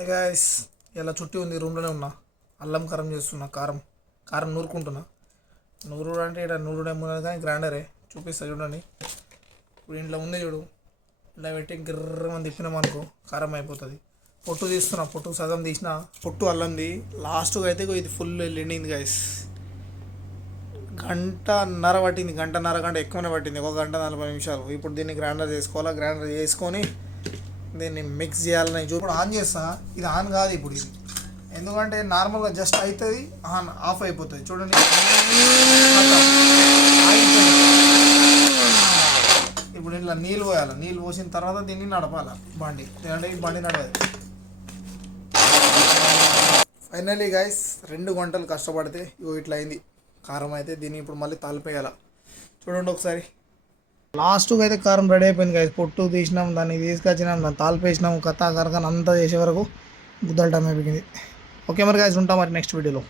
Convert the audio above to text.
Hi guys ఇలా చుట్టి ఉంది రూమ్లోనే ఉన్నా. అల్లం కారం చేస్తున్నా కారం. కారం నూరుకుంటున్నా. నూరు అంటే ఇక్కడ నూరు ఏమున్నది కానీ గ్రైండరే. చూపిస్తా చూడండి. ఇప్పుడు ఇంట్లో ఉంది చూడు. ఇలా పెట్టి గిర్రమని తిప్పినాం అనుకో కారం అయిపోతుంది. పొట్టు తీస్తున్నా పొట్టు సగం తీసిన. పొట్టు అల్లంది. లాస్ట్గా అయితే ఇది ఫుల్ ఎండింది గాయస్ గంటన్నర పట్టింది గంటన్నర గంట ఎక్కువనే పట్టింది. ఒక గంట నలభై నిమిషాలు. ఇప్పుడు దీన్ని గ్రైండర్ చేసుకోవాలా? గ్రైండర్ చేసుకొని దీన్ని మిక్స్ చేయాలని చూ ఇప్పుడు ఆన్ చేస్తా. ఇది ఆన్ కాదు ఇప్పుడు ఇది. ఎందుకంటే నార్మల్గా జస్ట్ అవుతుంది ఆన్ ఆఫ్ అయిపోతుంది. చూడండి. ఇప్పుడు ఇట్లా నీళ్ళు పోయాలి. నీళ్ళు పోసిన తర్వాత దీన్ని నడపాలి? బండి. లేదంటే ఈ బండి నడవదు. ఫైనలీ గైస్ రెండు గంటలు కష్టపడితే ఇగో ఇట్లా అయింది కారం అయితే దీన్ని ఇప్పుడు మళ్ళీ తాలిపేయాల. చూడండి ఒకసారి. లాస్ట్కి అయితే కారం రెడీ అయిపోయింది కదా పొట్టు తీసినాం దాన్ని తీసుకొచ్చినాం దాన్ని తాల్పేసినాం కథ కరకని అంతా చేసే వరకు గుద్దల టైం అయిపోయింది. ఓకే మరి గాయస్ ఉంటాం మరి నెక్స్ట్ వీడియోలో